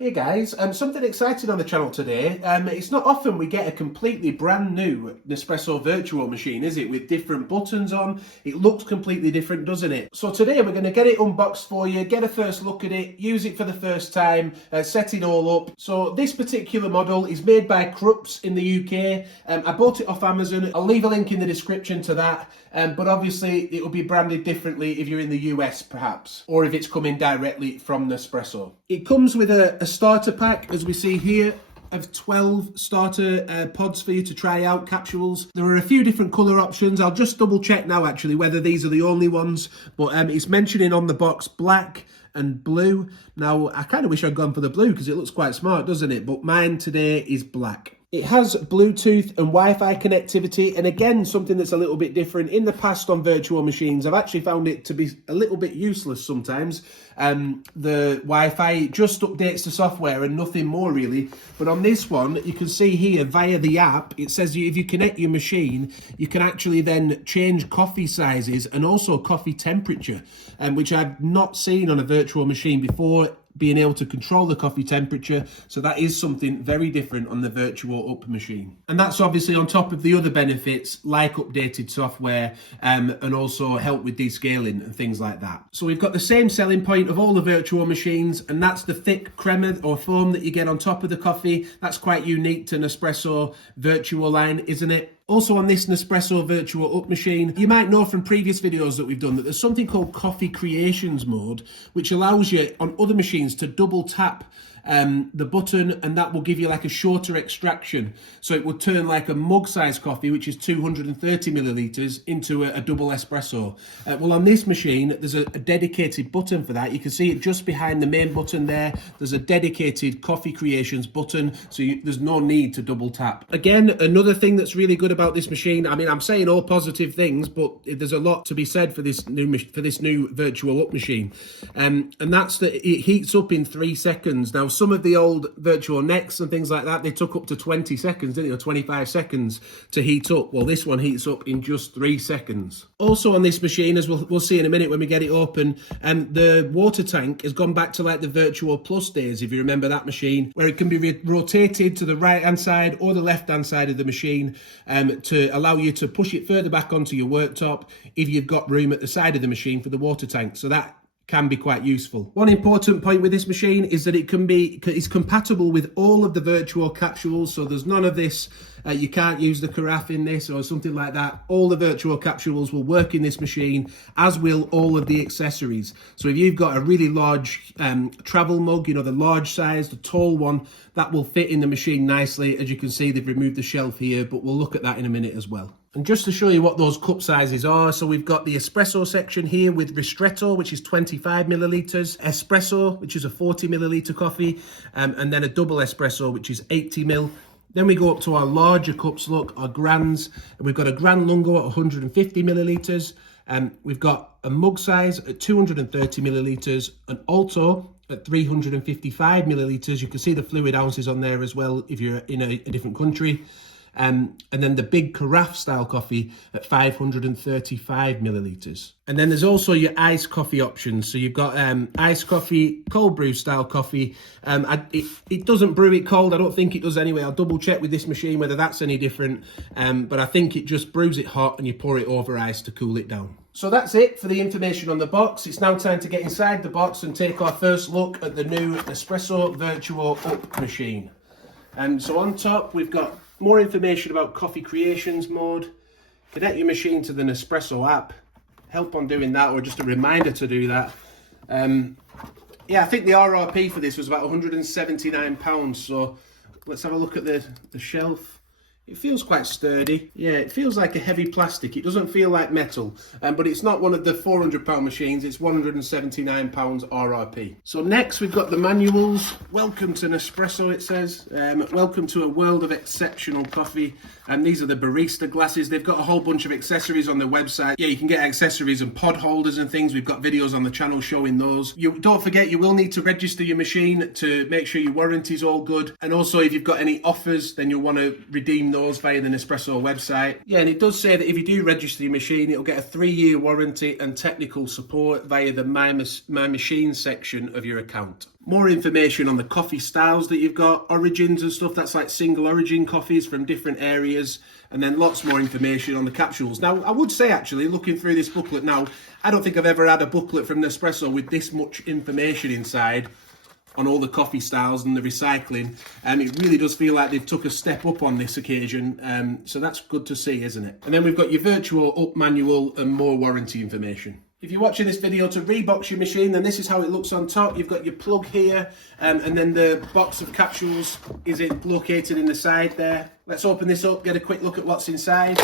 Hey guys, something exciting on the channel today. It's not often we get a completely brand new Nespresso Vertuo machine, is it? With different buttons on. It looks completely different, doesn't it? So today we're going to get it unboxed for you, get a first look at it, use it for the first time, set it all up. So this particular model is made by Krups in the UK. I bought it off Amazon. I'll leave a link in the description to that. But obviously it will be branded differently if you're in the US perhaps, or if it's coming directly from Nespresso. It comes with a starter pack, as we see here, of 12 starter pods for you to try out, capsules. There are a few different colour options. I'll just double check now actually whether these are the only ones, but it's mentioning on the box black and blue. Now I kind of wish I'd gone for the blue because it looks quite smart, doesn't it? But mine today is black. It has Bluetooth and Wi-Fi connectivity, and again, something that's a little bit different. In the past on Vertuo machines, I've actually found it to be a little bit useless sometimes. The Wi-Fi just updates the software and nothing more really. But on this one, you can see here via the app, it says if you connect your machine, you can actually then change coffee sizes and also coffee temperature, which I've not seen on a Vertuo machine before, being able to control the coffee temperature. So that is something very different on the Vertuo Up machine. And that's obviously on top of the other benefits like updated software and also help with descaling and things like that. So we've got the same selling point of all the Vertuo machines, and that's the thick crema or foam that you get on top of the coffee. That's quite unique to Nespresso Vertuo line, isn't it? Also on this Nespresso Vertuo Up machine, you might know from previous videos that we've done that there's something called Coffee Creations mode, which allows you on other machines to double tap the button, and that will give you like a shorter extraction. So it will turn like a mug size coffee, which is 230 milliliters, into a double espresso. Well, on this machine, there's a dedicated button for that. You can see it just behind the main button there. There's a dedicated Coffee Creations button, so there's no need to double tap. Again, another thing that's really good about this machine, I mean, I'm saying all positive things, but there's a lot to be said for this new Vertuo Up machine. And that's that it heats up in 3 seconds. Now, some of the old Vertuo Necks and things like that, they took up to 20 seconds, didn't they, or 25 seconds to heat up. Well, this one heats up in just 3 seconds. Also on this machine, as we'll see in a minute when we get it open, the water tank has gone back to like the Vertuo Plus days, if you remember that machine, where it can be rotated to the right-hand side or the left-hand side of the machine to allow you to push it further back onto your worktop if you've got room at the side of the machine for the water tank. So that can be quite useful. One important point with this machine is that it's compatible with all of the Vertuo capsules, so there's none of this, you can't use the carafe in this or something like that. All the Vertuo capsules will work in this machine, as will all of the accessories. So if you've got a really large travel mug, you know, the large size, the tall one, that will fit in the machine nicely. As you can see, they've removed the shelf here, but we'll look at that in a minute as well. And just to show you what those cup sizes are, so we've got the espresso section here with ristretto, which is 25 milliliters, espresso, which is a 40 milliliter coffee, and then a double espresso, which is 80 mil. Then we go up to our larger cups, look, our grands, and we've got a Grand Lungo at 150 milliliters, we've got a mug size at 230 milliliters, an Alto at 355 milliliters. You can see the fluid ounces on there as well if you're in a different country. And then the big carafe style coffee at 535 milliliters. And then there's also your iced coffee options. So you've got iced coffee, cold brew style coffee. It doesn't brew it cold. I don't think it does anyway. I'll double check with this machine whether that's any different. But I think it just brews it hot and you pour it over ice to cool it down. So that's it for the information on the box. It's now time to get inside the box and take our first look at the new Nespresso Vertuo Up machine. So on top, we've got more information about Coffee Creations mode. Connect your machine to the Nespresso app. Help on doing that, or just a reminder to do that. Yeah, I think the RRP for this was about £179. So let's have a look at the shelf. It feels quite sturdy. Yeah, it feels like a heavy plastic. It doesn't feel like metal, but it's not one of the £400 machines. It's £179 RRP. So next we've got the manuals. Welcome to Nespresso, it says. Welcome to a world of exceptional coffee. And these are the barista glasses. They've got a whole bunch of accessories on their website. Yeah, you can get accessories and pod holders and things. We've got videos on the channel showing those. Don't forget, you will need to register your machine to make sure your warranty's all good. And also, if you've got any offers, then you'll want to redeem those those via the Nespresso website. Yeah, and it does say that if you do register your machine, it'll get a 3-year warranty and technical support via the My Machine section of your account. More information on the coffee styles that you've got, origins and stuff, that's like single origin coffees from different areas, and then lots more information on the capsules. Now, I would say actually, looking through this booklet now, I don't think I've ever had a booklet from Nespresso with this much information inside on all the coffee styles and the recycling. It really does feel like they've took a step up on this occasion, so that's good to see, isn't it? And then we've got your Vertuo Up manual and more warranty information. If you're watching this video to rebox your machine, then this is how it looks on top. You've got your plug here, and then the box of capsules is located in the side there. Let's open this up, get a quick look at what's inside.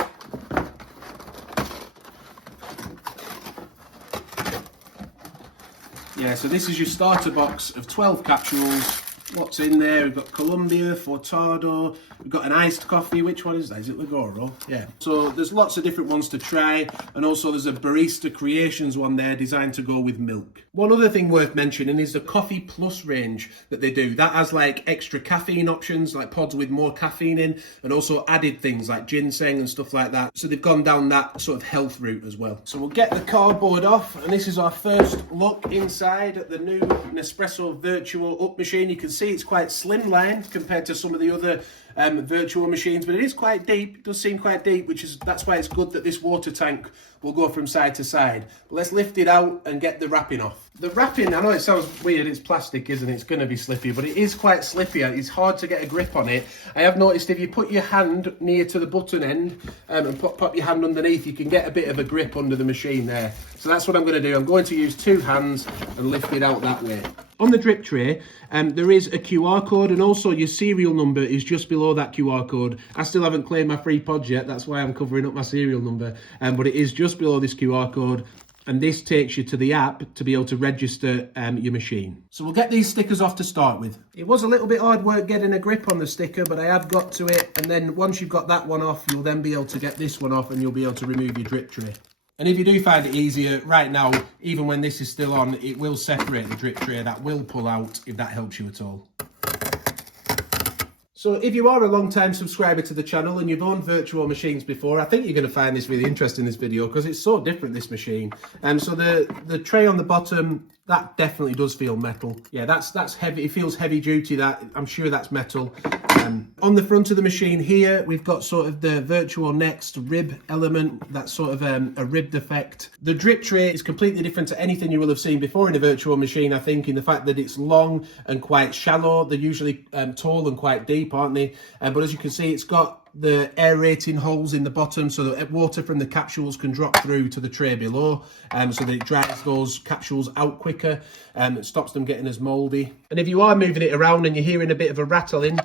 Yeah, so this is your starter box of 12 capsules. What's in there? We've got Colombia, Furtado, we've got an iced coffee. Which one is that? Is it Ligoro? Yeah. So there's lots of different ones to try, and also there's a Barista Creations one there designed to go with milk. One other thing worth mentioning is the Coffee Plus range that they do. That has like extra caffeine options, like pods with more caffeine in, and also added things like ginseng and stuff like that. So they've gone down that sort of health route as well. So we'll get the cardboard off, and this is our first look inside at the new Nespresso Vertuo Up machine. You can see it's quite slimline compared to some of the other Vertuo machines, but it is quite deep. It does seem quite deep, that's why it's good that this water tank will go from side to side. But let's lift it out and get the wrapping off. The wrapping, I know it sounds weird, it's plastic, isn't it? It's going to be slippy, but it is quite slippy. It's hard to get a grip on it. I have noticed if you put your hand near to the button end and pop your hand underneath, you can get a bit of a grip under the machine there. So that's what I'm going to do. I'm going to use 2 hands and lift it out that way. On the drip tray, there is a QR code, and also your serial number is just below that QR code. I still haven't claimed my free pods yet, that's why I'm covering up my serial number, but it is just below this QR code, and this takes you to the app to be able to register your machine. So we'll get these stickers off to start with. It was a little bit hard work getting a grip on the sticker, but I have got to it, and then once you've got that one off, you'll then be able to get this one off, and you'll be able to remove your drip tray. And if you do find it easier, right now, even when this is still on, it will separate the drip tray. That will pull out, if that helps you at all. So if you are a long-time subscriber to the channel and you've owned Vertuo machines before, I think you're going to find this really interesting, this video, because it's so different, this machine. So the tray on the bottom, that definitely does feel metal. Yeah, that's heavy. It feels heavy duty. That I'm sure that's metal. On the front of the machine here, we've got sort of the Vertuo Next rib element. That's sort of a ribbed effect. The drip tray is completely different to anything you will have seen before in a Vertuo machine, I think, in the fact that it's long and quite shallow. They're usually tall and quite deep, aren't they? But as you can see, it's got the aerating holes in the bottom so that water from the capsules can drop through to the tray below, so that it dries those capsules out quicker, it stops them getting as mouldy. And if you are moving it around and you're hearing a bit of a rattling,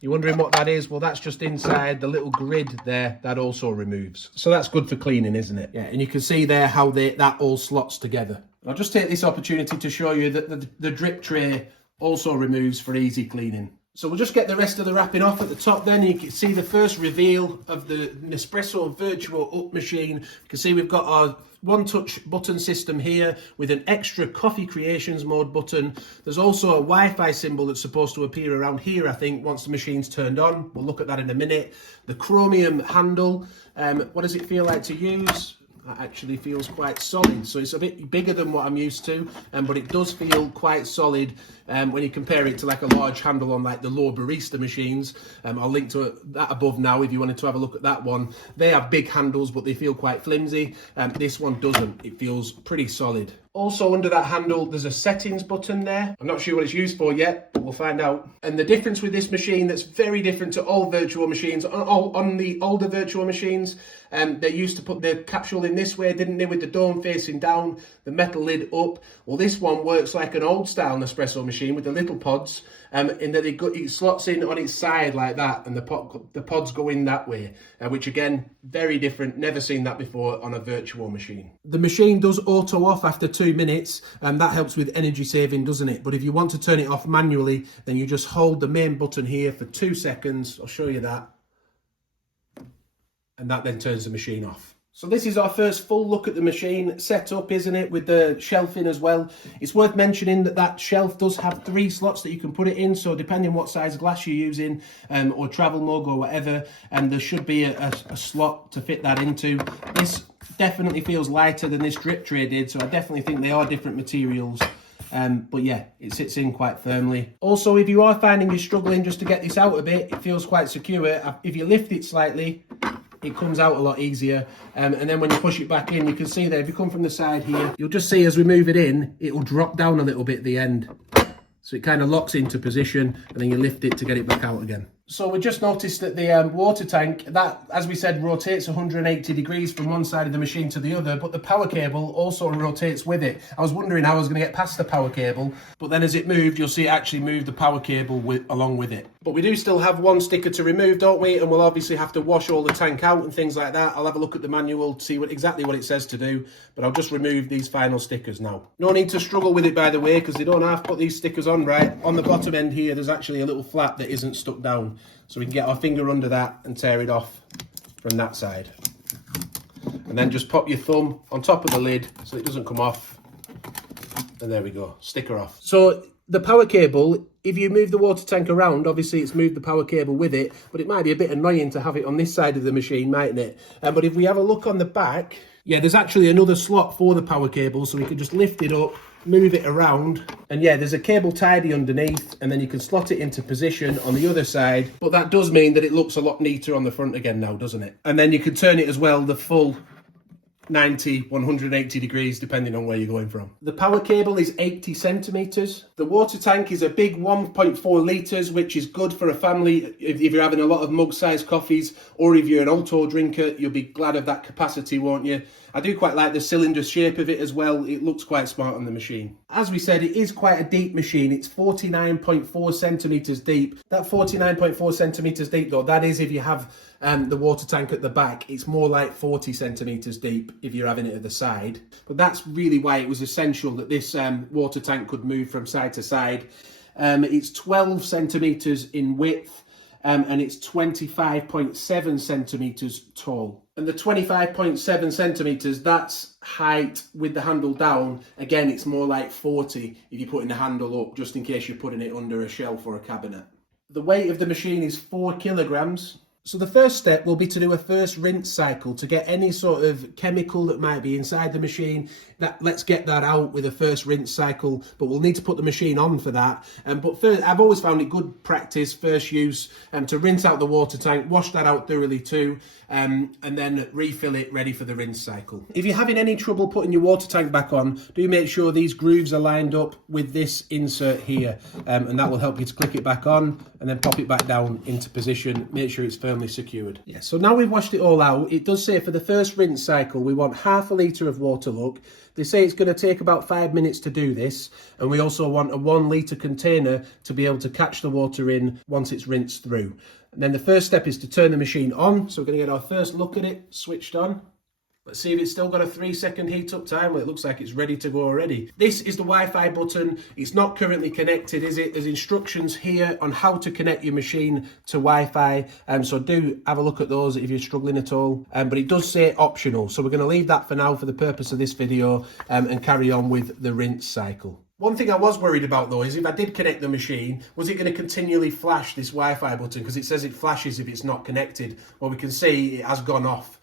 you're wondering what that is? Well, that's just inside the little grid there that also removes. So that's good for cleaning, isn't it? Yeah, and you can see there how that all slots together. I'll just take this opportunity to show you that the drip tray also removes for easy cleaning. So we'll just get the rest of the wrapping off at the top then. You can see the first reveal of the Nespresso Vertuo Up machine. You can see we've got our one-touch button system here with an extra Coffee Creations mode button. There's also a Wi-Fi symbol that's supposed to appear around here, I think, once the machine's turned on. We'll look at that in a minute. The chromium handle, what does it feel like to use? That actually feels quite solid, so it's a bit bigger than what I'm used to, but it does feel quite solid when you compare it to like a large handle on like the low Barista machines. I'll link to that above now if you wanted to have a look at that one. They have big handles, but they feel quite flimsy. This one doesn't. It feels pretty solid. Also under that handle, there's a settings button there. I'm not sure what it's used for yet, but we'll find out. And the difference with this machine that's very different to all Vertuo machines, on the older Vertuo machines, they used to put the capsule in this way, didn't they, with the dome facing down, the metal lid up. Well, this one works like an old style Nespresso machine with the little pods, in that it slots in on its side like that, and the pods go in that way, which again, very different. Never seen that before on a Vertuo machine. The machine does auto off after 2 minutes, and that helps with energy saving, doesn't it? But if you want to turn it off manually, then you just hold the main button here for 2 seconds. I'll show you that. And that then turns the machine off. So this is our first full look at the machine set up, isn't it, with the shelving as well. It's worth mentioning that that shelf does have 3 slots that you can put it in, so depending what size glass you're using, or travel mug or whatever, there should be a slot to fit that into. This definitely feels lighter than this drip tray did, so I definitely think they are different materials. But yeah, it sits in quite firmly. Also, if you are finding you're struggling just to get this out a bit, it feels quite secure. If you lift it slightly, it comes out a lot easier, and then when you push it back in, you can see there, if you come from the side here, you'll just see as we move it in, it will drop down a little bit at the end. So it kind of locks into position, and then you lift it to get it back out again. So we just noticed that the water tank, that, as we said, rotates 180 degrees from one side of the machine to the other, but the power cable also rotates with it. I was wondering how I was going to get past the power cable, but then as it moved, you'll see it actually moved the power cable along with it. But we do still have one sticker to remove, don't we? And we'll obviously have to wash all the tank out and things like that. I'll have a look at the manual to see exactly what it says to do, but I'll just remove these final stickers now. No need to struggle with it, by the way, because they don't have to put these stickers on, right? On the bottom end here, there's actually a little flap that isn't stuck down. So we can get our finger under that and tear it off from that side. And then just pop your thumb on top of the lid so it doesn't come off. And there we go, sticker off. So the power cable, if you move the water tank around, obviously it's moved the power cable with it, but it might be a bit annoying to have it on this side of the machine, mightn't it? But if we have a look on the back, yeah, there's actually another slot for the power cable, so we can just lift it up, move it around, and yeah, there's a cable tidy underneath, and then you can slot it into position on the other side. But that does mean that it looks a lot neater on the front again now, doesn't it? And then you can turn it as well the full 90, 180 degrees, depending on where you're going from. The power cable is 80 centimeters. The water tank is a big 1.4 liters, which is good for a family. If you're having a lot of mug-sized coffees, or if you're an auto drinker, you'll be glad of that capacity, won't you? I do quite like the cylinder shape of it as well. It looks quite smart on the machine. As we said, it is quite a deep machine. It's 49.4 centimeters deep. That 49.4 centimeters deep, though, that is if you have the water tank at the back. It's more like 40 centimeters deep if you're having it at the side. But that's really why it was essential that this water tank could move from side to side. It's 12 centimeters in width, and it's 25.7 centimeters tall. And the 25.7 centimeters, that's height with the handle down. Again, it's more like 40 if you're putting the handle up, just in case you're putting it under a shelf or a cabinet. The weight of the machine is 4 kilograms. So the first step will be to do a first rinse cycle to get any sort of chemical that might be inside the machine. Let's get that out with a first rinse cycle, but we'll need to put the machine on for that. But first, I've always found it good practice, first use, to rinse out the water tank, wash that out thoroughly too, and then refill it ready for the rinse cycle. If you're having any trouble putting your water tank back on, do make sure these grooves are lined up with this insert here, and that will help you to click it back on and then pop it back down into position. Make sure it's firmly secured. Yeah, so now we've washed it all out, it does say for the first rinse cycle we want half a litre of water, look. They say it's going to take about 5 minutes to do this, and we also want a 1 litre container to be able to catch the water in once it's rinsed through. And then the first step is to turn the machine on, so we're going to get our first look at it switched on. Let's see if it's still got a 3-second heat up time. Well, it looks like it's ready to go already. This is the Wi-Fi button. It's not currently connected, is it? There's instructions here on how to connect your machine to Wi-Fi. So do have a look at those if you're struggling at all. But it does say optional. So we're going to leave that for now for the purpose of this video, and carry on with the rinse cycle. One thing I was worried about though is if I did connect the machine, was it going to continually flash this Wi-Fi button? Because it says it flashes if it's not connected. Well, we can see it has gone off.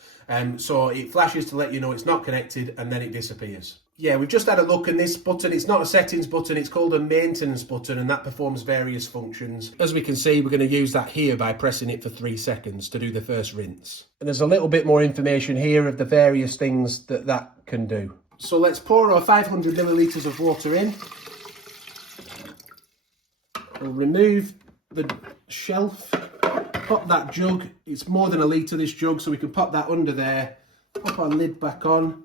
So it flashes to let you know it's not connected, and then it disappears. Yeah, we've just had a look, and this button, it's not a settings button, it's called a maintenance button, and that performs various functions. As we can see, we're going to use that here by pressing it for 3 seconds to do the first rinse. And there's a little bit more information here of the various things that can do. So let's pour our 500 millilitres of water in. We'll remove the shelf. Pop that jug, it's more than a litre this jug, so we can pop that under there, pop our lid back on,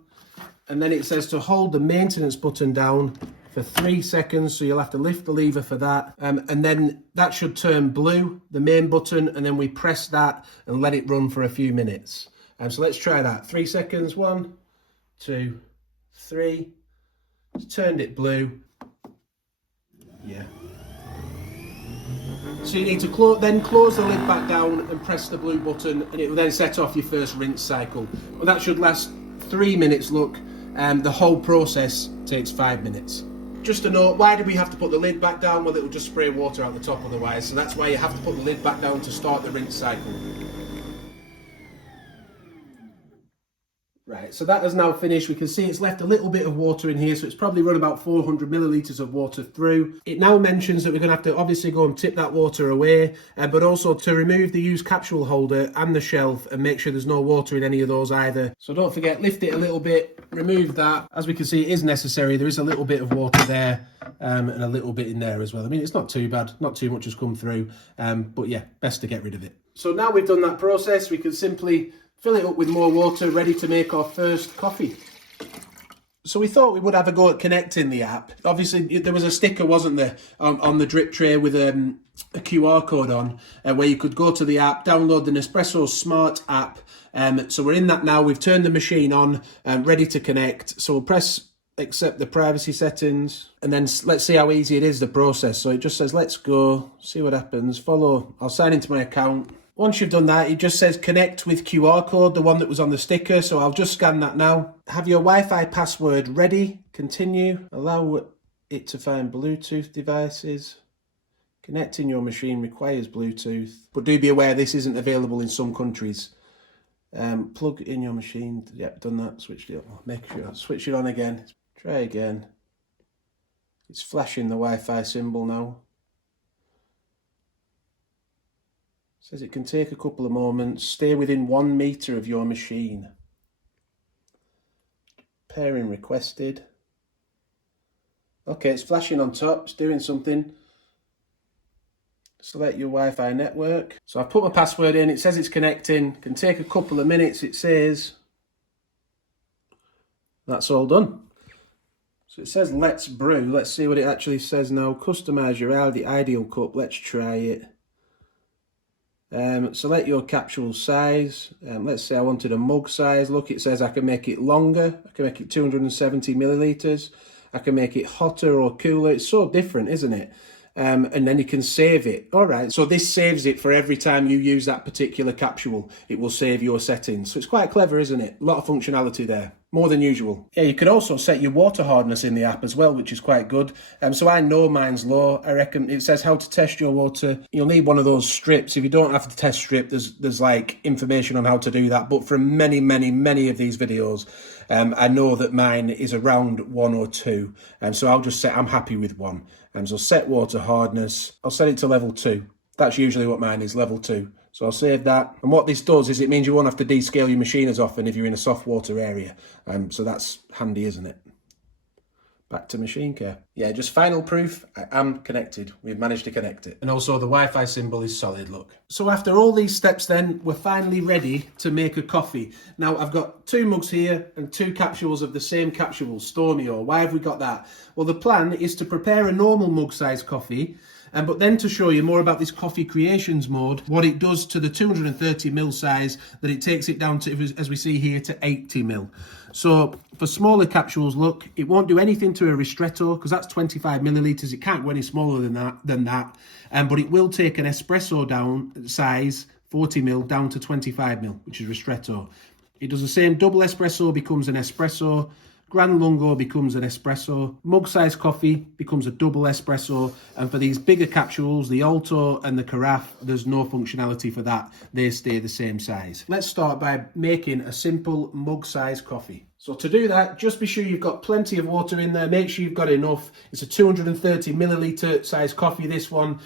and then it says to hold the maintenance button down for 3 seconds, so you'll have to lift the lever for that, and then that should turn blue, the main button, and then we press that and let it run for a few minutes. So let's try that. 3 seconds, 1, 2, 3, it's turned it blue, yeah. So you need to then close the lid back down and press the blue button, and it will then set off your first rinse cycle. Well, that should last 3 minutes, look, the whole process takes 5 minutes. Just a note, why do we have to put the lid back down? Well, it will just spray water out the top otherwise, so that's why you have to put the lid back down to start the rinse cycle. Right, so that has now finished. We can see it's left a little bit of water in here, so it's probably run about 400 millilitres of water through. It now mentions that we're going to have to obviously go and tip that water away, but also to remove the used capsule holder and the shelf and make sure there's no water in any of those either. So don't forget, lift it a little bit, remove that. As we can see, it is necessary. There is a little bit of water there and a little bit in there as well. I mean, it's not too bad, not too much has come through, but yeah, best to get rid of it. So now we've done that process, we can simply fill it up with more water, ready to make our first coffee. So we thought we would have a go at connecting the app. Obviously, there was a sticker, wasn't there, on the drip tray with a QR code on, where you could go to the app, download the Nespresso Smart app. So we're in that now. We've turned the machine on, ready to connect. So we'll press accept the privacy settings, and then let's see how easy it is, the process. So it just says, let's go, see what happens, follow. I'll sign into my account. Once you've done that, it just says connect with QR code, the one that was on the sticker. So I'll just scan that now. Have your Wi-Fi password ready. Continue. Allow it to find Bluetooth devices. Connecting your machine requires Bluetooth. But do be aware this isn't available in some countries. Plug in your machine. Yep, done that. Switched it on. Make sure. Switch it on again. Try again. It's flashing the Wi-Fi symbol now. Says it can take a couple of moments. Stay within 1 meter of your machine. Pairing requested. Okay, it's flashing on top. It's doing something. Select your Wi-Fi network. So I've put my password in. It says it's connecting. Can take a couple of minutes, it says. That's all done. So it says let's brew. Let's see what it actually says now. Customize your ideal cup. Let's try it. Select your capsule size. Let's say I wanted a mug size. Look, it says I can make it longer. I can make it 270 millilitres. I can make it hotter or cooler. It's so different, isn't it? And then you can save it. All right, so this saves it for every time you use that particular capsule. It will save your settings. So it's quite clever, isn't it? A lot of functionality there, more than usual. Yeah, you can also set your water hardness in the app as well, which is quite good. So I know mine's low. I reckon it says how to test your water. You'll need one of those strips. If you don't have the test strip, there's like information on how to do that. But from many of these videos, I know that mine is around 1 or 2. So I'll just say I'm happy with 1. So set water hardness. I'll set it to level 2. That's usually what mine is, level 2. So I'll save that. And what this does is it means you won't have to descale your machine as often if you're in a soft water area. So that's handy, isn't it? Back to machine care. Yeah, just final proof, I am connected. We've managed to connect it. And also the Wi-Fi symbol is solid, look. So after all these steps then, we're finally ready to make a coffee. Now I've got 2 mugs here and 2 capsules of the same capsule, Stormio. Why have we got that? Well, the plan is to prepare a normal mug size coffee, but then to show you more about this coffee creations mode, what it does to the 230ml size, that it takes it down to, as we see here, to 80ml. So for smaller capsules, look, it won't do anything to a ristretto because that's 25 millilitres. It can't go any smaller than that. But it will take an espresso down size, 40ml, down to 25ml, which is ristretto. It does the same. Double espresso becomes an espresso. Gran Lungo becomes an espresso. Mug size coffee becomes a double espresso. And for these bigger capsules, the Alto and the Carafe, there's no functionality for that. They stay the same size. Let's start by making a simple mug size coffee. So to do that, just be sure you've got plenty of water in there. Make sure you've got enough. It's a 230 milliliter size coffee, this one.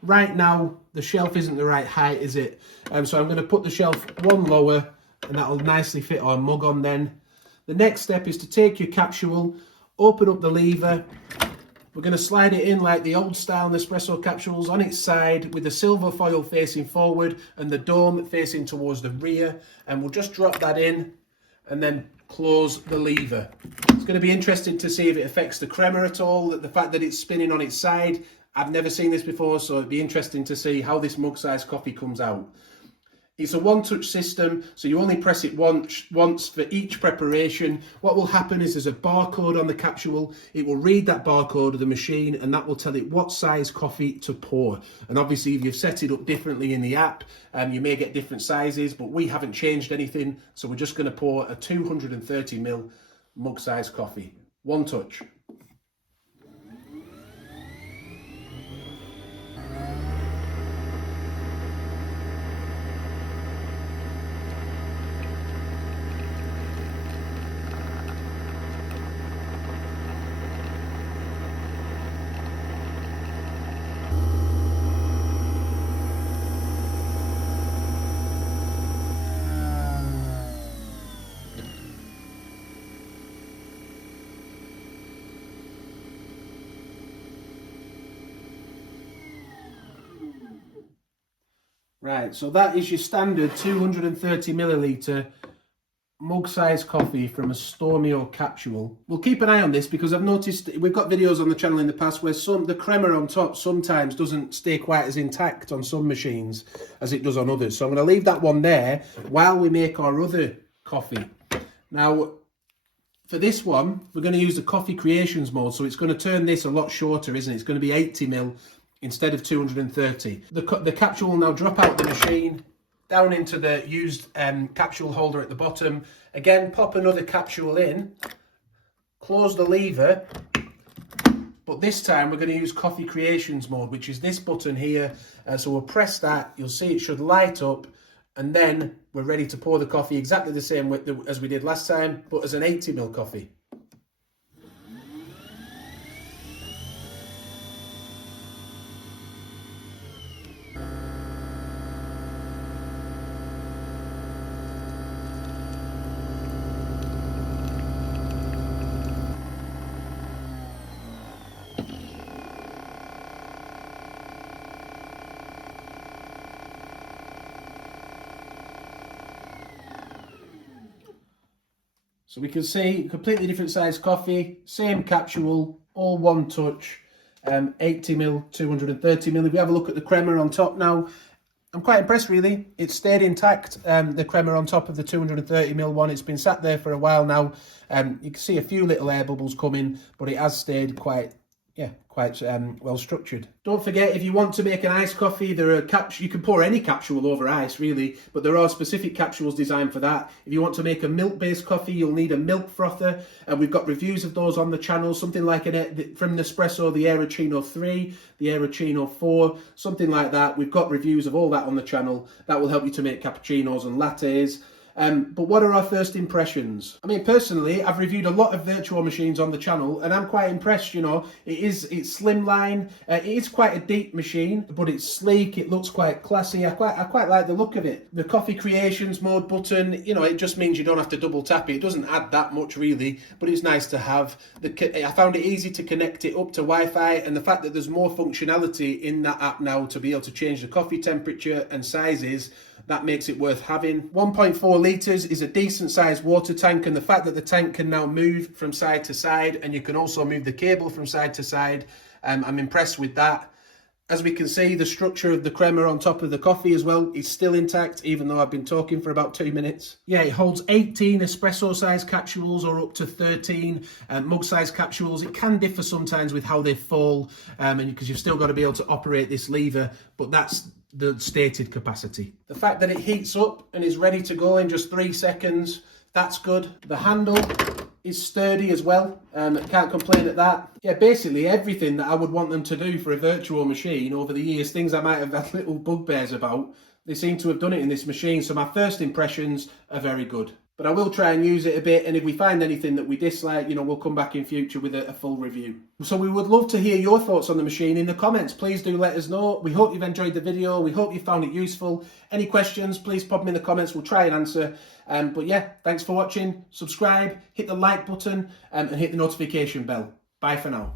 Right now, the shelf isn't the right height, is it? So I'm going to put the shelf one lower, and that'll nicely fit our mug on then. The next step is to take your capsule, open up the lever. We're going to slide it in like the old style Nespresso capsules on its side with the silver foil facing forward and the dome facing towards the rear. And we'll just drop that in and then close the lever. It's going to be interesting to see if it affects the crema at all, the fact that it's spinning on its side. I've never seen this before, so it'd be interesting to see how this mug size coffee comes out. It's a one-touch system, so you only press it once for each preparation. What will happen is there's a barcode on the capsule. It will read that barcode of the machine, and that will tell it what size coffee to pour. And obviously, if you've set it up differently in the app, you may get different sizes, but we haven't changed anything, so we're just going to pour a 230ml mug-size coffee. One touch. Right, so that is your standard 230ml mug-size coffee from a Stormio capsule. We'll keep an eye on this because I've noticed we've got videos on the channel in the past where the crema on top sometimes doesn't stay quite as intact on some machines as it does on others. So I'm going to leave that one there while we make our other coffee. Now, for this one, we're going to use the coffee creations mode, so it's going to turn this a lot shorter, isn't it? It's going to be 80ml instead of 230. The capsule will now drop out of the machine, down into the used capsule holder at the bottom. Again, pop another capsule in, close the lever, but this time we're going to use coffee creations mode, which is this button here. So we'll press that, you'll see it should light up, and then we're ready to pour the coffee exactly the same as we did last time, but as an 80ml coffee. So we can see completely different size coffee, same capsule, all one touch, 80ml, 230ml. If we have a look at the crema on top now, I'm quite impressed really. It stayed intact, the crema on top of the 230ml one. It's been sat there for a while now. You can see a few little air bubbles coming, but it has stayed quite well structured. Don't forget, if you want to make an iced coffee, there are you can pour any capsule over ice really, but there are specific capsules designed for that. If you want to make a milk-based coffee, you'll need a milk frother, and we've got reviews of those on the channel, something like from Nespresso, the Aeroccino 3, the Aeroccino 4, something like that. We've got reviews of all that on the channel. That will help you to make cappuccinos and lattes. But what are our first impressions? I mean, personally, I've reviewed a lot of Vertuo machines on the channel, and I'm quite impressed, you know. It's slimline, it is quite a deep machine, but it's sleek, it looks quite classy. I quite like the look of it. The coffee creations mode button, you know, it just means you don't have to double tap it. It doesn't add that much really, but it's nice to have. I found it easy to connect it up to Wi-Fi, and the fact that there's more functionality in that app now to be able to change the coffee temperature and sizes, that makes it worth having. 1.4 litres is a decent sized water tank, and the fact that the tank can now move from side to side, and you can also move the cable from side to side, I'm impressed with that. As we can see, the structure of the crema on top of the coffee as well is still intact, even though I've been talking for about 2 minutes. Yeah, it holds 18 espresso size capsules or up to 13 mug size capsules. It can differ sometimes with how they fall, and because you've still got to be able to operate this lever, but that's the stated capacity. The fact that it heats up and is ready to go in just 3 seconds, that's good. The handle is sturdy as well, can't complain at that. Yeah, basically everything that I would want them to do for a Vertuo machine over the years, things I might have had little bugbears about, they seem to have done it in this machine, so my first impressions are very good. But I will try and use it a bit, and if we find anything that we dislike, you know, we'll come back in future with a full review. So we would love to hear your thoughts on the machine in the comments. Please do let us know. We hope you've enjoyed the video. We hope you found it useful. Any questions, please pop them in the comments. We'll try and answer. But yeah, thanks for watching. Subscribe, hit the like button, and hit the notification bell. Bye for now.